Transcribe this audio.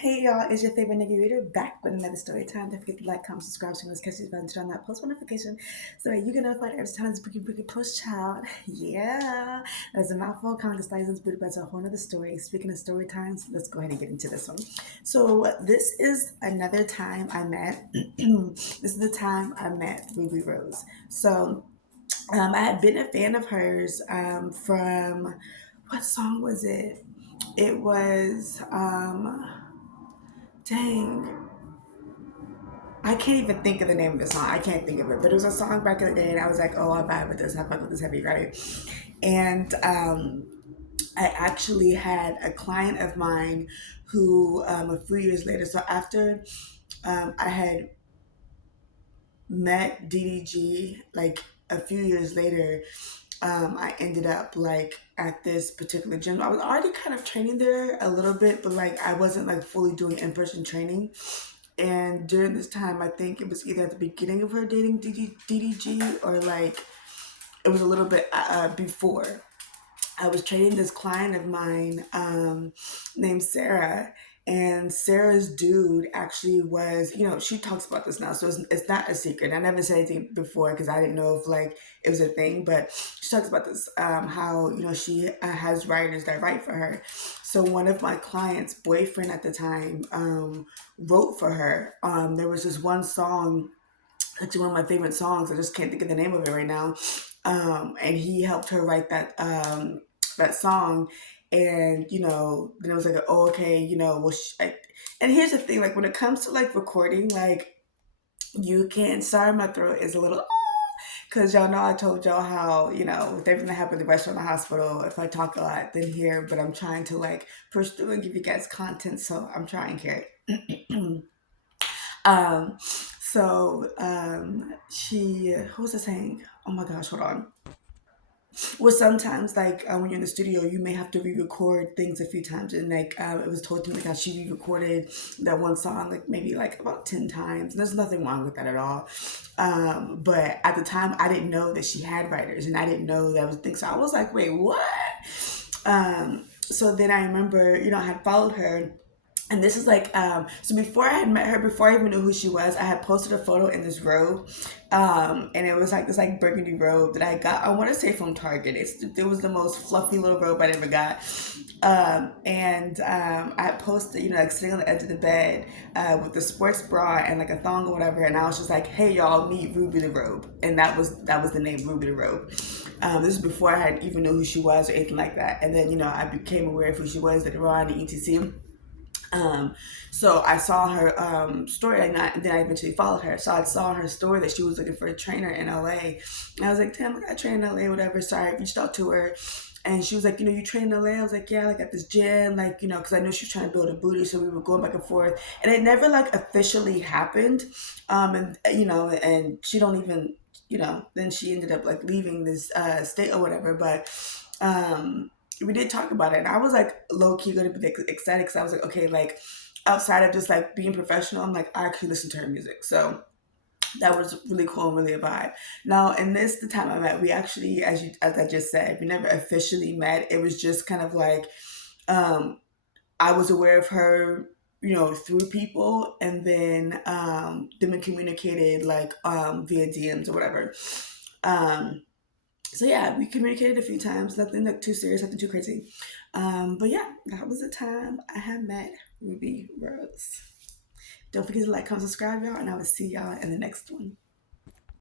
Hey y'all, it's your favorite nigga reader back with another story time. Don't forget to like, comment, subscribe, so you catch these buttons, turn on that post notification so that you get notified every time this boogie post child. Yeah, that's a mouthful. Comic slices, booty buds, a whole nother story. Speaking of story times, let's go ahead and get into this one. So this is another time I met. This is the time I met Ruby Rose. I had been a fan of hers from what song was it? It was dang, I can't even think of the name of the song. I can't think of it, but it was a song back in the day, and I was like, "Oh, I vibe with this. I vibe with this heavy, right?" And I actually had a client of mine who, a few years later, so after I had met DDG, like a few years later, I ended up like at this particular gym. I was already kind of training there a little bit, but like I wasn't like fully doing in person training. And during this time, I think it was either at the beginning of her dating DDG or like it was a little bit before. I was training this client of mine named Sarah, and Sarah's dude actually was, she talks about this now, so it's not a secret. I never said anything before because I didn't know if like it was a thing, but she talks about this how she has writers that write for her. So one of my clients' boyfriend at the time wrote for her. There was this one song, actually one of my favorite songs. I just can't think of the name of it right now. And he helped her write that song. And then it was like, oh, okay, well, and here's the thing, like when it comes to like recording, like you can. Sorry, my throat is a little. Because y'all know I told y'all how, with everything that happened in the restaurant, the hospital, if I talk a lot, then here, but I'm trying to like push through and give you guys content, so I'm trying here. She, who was I saying? Oh my gosh, hold on. Well, sometimes, like when you're in the studio, you may have to re-record things a few times, and like it was told to me like how she re-recorded that one song like maybe like about 10 times. And there's nothing wrong with that at all. But at the time, I didn't know that she had writers, and I didn't know that was a thing. So I was like, wait, what? So then I remember, I had followed her, and this is like so before I had met her, before I even knew who she was, I had posted a photo in this robe, and it was like this like burgundy robe that I got, I want to say from Target. It was the most fluffy little robe I ever got. I had posted, like sitting on the edge of the bed with the sports bra and like a thong or whatever, and I was just like, hey y'all, meet Ruby the Robe. And that was the name, Ruby the Robe. This is before I had even know who she was or anything like that. And then I became aware of who she was later on in etc. Um, so I saw her story, and then I eventually followed her. So I saw her story that she was looking for a trainer in LA. And I was like, damn, I train in LA, whatever. So I reached out to her, and she was like, you train in LA? I was like, yeah, like at this gym, like, because I know she was trying to build a booty. So we were going back and forth. And it never like officially happened. And she don't even, then she ended up like leaving this state or whatever. But we did talk about it, and I was like low key going to be excited because I was like, okay, like outside of just like being professional, I'm like I actually listen to her music, so that was really cool and really a vibe. Now, in this, the time I met, we actually, as I just said, we never officially met. It was just kind of like I was aware of her, through people, and then we communicated like via DMs or whatever. Um, so yeah, we communicated a few times. Nothing like too serious, nothing too crazy. But yeah, that was the time I had met Ruby Rose. Don't forget to like, comment, subscribe, y'all, and I will see y'all in the next one.